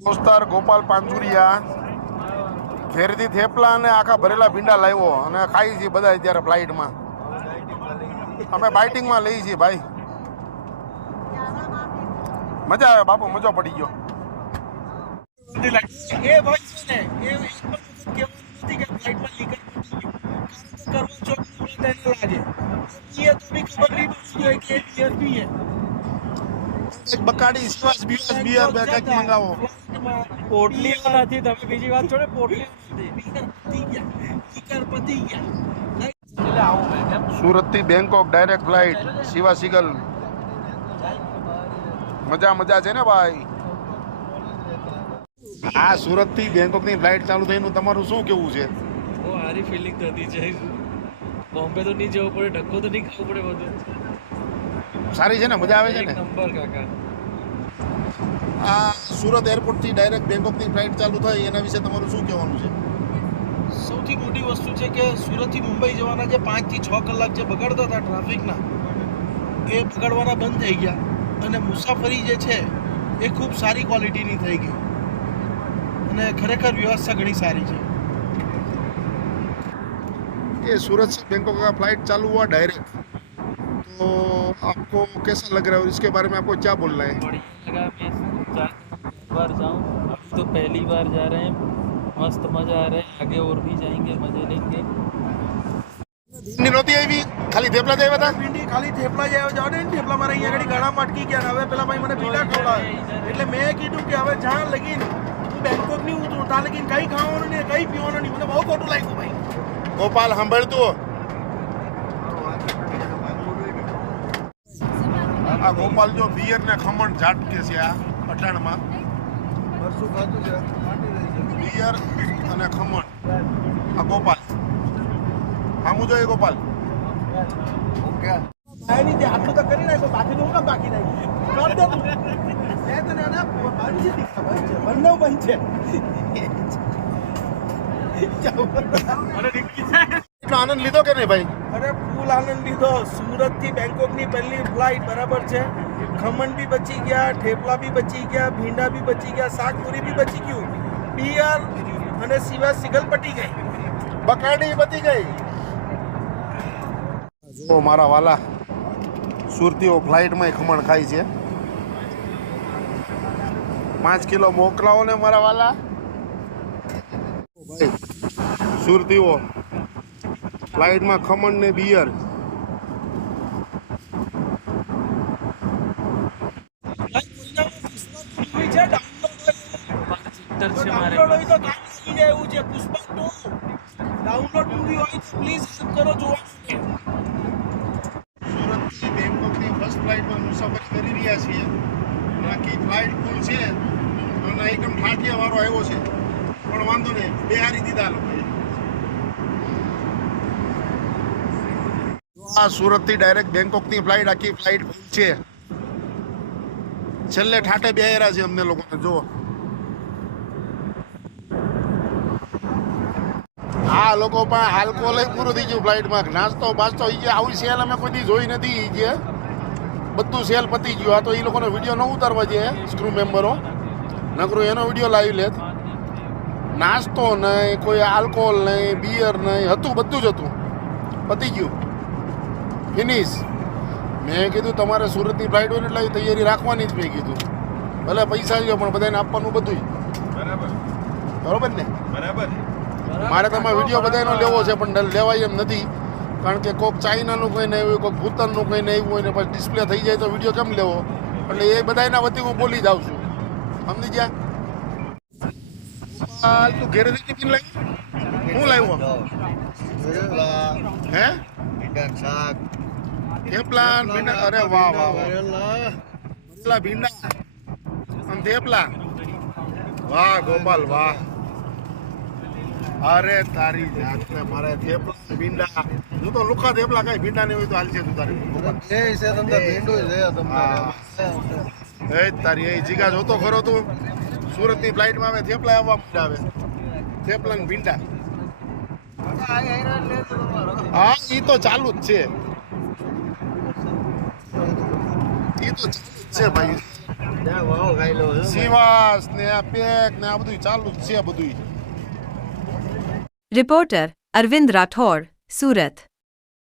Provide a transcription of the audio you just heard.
દોસ્તાર ગોપાલ પાંચુરિયા ઘેરથી થેપલા અને આખા ભરેલા ભીંડા લાવ્યો અને ખાઈ છીએ બધા અત્યારે ફ્લાઇટમાં. અમે બાઇટિંગમાં લઈ છીએ ભાઈ. મજા આવે બાપુ, મજો પડી ગયો. એ ભાઈ છે ને એ એક પણ કહેવાનું નથી કે ફ્લાઇટમાં લીકર કરવો ચોક લાગે એ તો બી ખબર નહીં પડતી કે બિયર પીએ. બકાડી શ્વાસ બિયર બે કંઈક મંગાવો. પોટલી નથી, તમે બીજી વાત છોડે, પોટલી લીકર પતી ગયા. સુરત થી બેંકોક ડાયરેક્ટ ફ્લાઇટ શિવા સિગલ. મજા છે ને ભાઈ. આ સુરત થી બેંકોક ની ફ્લાઇટ ચાલુ થઈને તમારું શું કેવું છે? બહુ સારી ફિલિંગ થતી છે. બોમ્બે તો નહીં જવું પડે, ધક્કો તો નહીં ખાવું પડે. બધું સારી છે ને, મજા આવે છે ને. નંબર કાકા. આ સુરત એરપોર્ટ થી ડાયરેક્ટ બેંકોક ની ફ્લાઇટ ચાલુ થાય એના વિશે તમારું શું કહેવાનું છે? સૌથી મોટી વસ્તુ છે કે સુરતથી મુંબઈ જવાના જે 5 થી 6 કલાક જે બગડતા હતા ટ્રાફિકના, એ બગડવાના બંધ થઈ ગયા અને મુસાફરી જે છે એ ખૂબ સારી ક્વોલિટીની થઈ ગઈ અને ખરેખર વ્યવસ્થા ઘણી સારી છે. ये सूरत से बैंकॉक का फ्लाइट चालू हुआ डायरेक्ट, तो आपको कैसा लग रहा है और इसके बारे में आपको क्या बोलना है? बढ़िया लगा. मैं बार जाऊँ, अभी तो पहली बार जा रहे हैं. मस्त मजा आ रहा है. आगे और भी जाएंगे, मजे लेंगे. ભીંડી નહોતી આવી, ખાલી થેપલા જ આવ્યા હતા. ભીંડી ખાલી થેપલા જ આવ્યો જાવ ને, થેપલા મારા અહીંયા આગળ ગાળામાં અટકી ગયા ને હવે પેલા ભાઈ મને ભીંડા ખવડાવે એટલે મેં કીધું કે હવે જ્યાં લગીન હું બેંકોકની ઉતરું ત્યાં લગીન કંઈ ખાવાનું નહીં, કંઈ પીવાનું નહીં. મને બહુ ખોટું લાગ્યું ભાઈ. ગોપાલ સાંભળતું, આ ગોપાલ જો બિયર ને ખમણ ઝાટકે છે આ પઠાણમાં. બિયર અને ખમણ આ ગોપાલ આમું જોઈએ. ગોપાલ ભાઈ ની આટલું તો કરી નાખ્યો, બાકી તો હું કામ બાકી નાખ્યું કર દે તું. મેં તને આના બંધ છે, બંને બંધ છે. એટલો આનંદ લીધો કે નહીં ભાઈ? અરે ફૂલ આનંદ લીધો. સુરત થી બેંકોક ની પહેલી ફ્લાઇટ બરાબર છે. ખમણ બી બચી ગયા, થેપલા બી બચી ગયા, ભીંડા બી બચી ગયા, શાકપુરી બી બચી ગયું, બિયર અને સિવા સિગલ પટી ગઈ, બકાડી બચી ગઈ. જો મારા વાલા સુરતીઓ ફ્લાઇટમાં ખમણ ખાય છે. 5 કિલો મોકલાવો ને મારા વાલા. સુરતીઓ ફ્લાઇટમાં ખમણ ને બિયર. ડાઉનલોડ મૂવી હોય તો પ્લીઝ કરો જોવા. સુરતથી બેંકોકની ફર્સ્ટ ફ્લાઇટમાં મુસાફરી કરી રહ્યા છીએ. બાકી ફ્લાઇટ ફૂલ છે અને એકદમ ઠાઠિયા વાળો આવ્યો છે, પણ વાંધો નહીં, બેહારી દીધા લોકોએ. આ સુરતથી ડાયરેક્ટ બેંકોકની ફ્લાઇટ, આખી ફ્લાઇટ ફૂલ છે. છેલ્લે ઠાઠે બેહાર્યા છે અમને લોકોને. જો આ લોકો પણ આલ્કોહોલ પૂરું થઈ ગયું ફ્લાઇટમાં. નાસ્તો બાસ્તો આવી સેલ અમે કોઈ દી જોઈ નથી. જે બધું સેલ પતી ગયું. આ તો એ લોકોનો વિડીયો ન ઉતારવા જોઈએ સ્ક્રૂ મેમ્બરો, નકરું એનો વિડીયો લાવી લેત. નાસ્તો નહીં, કોઈ આલ્કોહોલ નહીં, બિયર નહીં, હતું બધું જ હતું, પતી ગયું, ફિનિશ. મેં કીધું તમારે સુરતની ફ્લાઇટ હોય એટલે તૈયારી રાખવાની જ. મેં કીધું ભલે પૈસા લ્યો પણ બધાને આપવાનું બધું બરોબર ને. બરાબર. મારે તમારે વિડીયો બધાનો લેવો છે પણ લેવાય એમ નથી, કારણ કે કોઈક ચાઇનાનું કંઈ નહીં આવ્યું, કોઈક ભૂતાનનું કંઈ નહીં આવ્યું હોય ને પછી ડિસ્પ્લે થઈ જાય તો વિડીયો કેમ લેવો? એટલે એ બધાના વતી હું બોલી જાઉં છું, સમજી ગયા? તું ઘેરેથી ટિફિન લાવી? હું લાવ્યો? હે થેપલા ભીંડા. અરે વાહ વાહ વાહ, ભીંડા આમ થેપલા. વાહ ગોપાલ વાહ. અરે તારી જાતને મારે થેપલા ભીંડા. હું તો લુખા થેપલા કઈ ભીંડા નહીં હોય તો હાલશે. તું તારી તારી એ જીગા જોતો ખરો તું. સુરતની ફ્લાઇટમાં આવે થેપલા આવવા માંડ્યા. આવે થેપલા ને ભીંડા. હા એ તો ચાલુ જ છે, એ તો ચાલુ જ છે ભાઈ. સિવાસ ને આ પેક ને આ બધું ચાલુ જ છે બધું. રિપોર્ટર અરવિંદ રાઠોડ, સુરત.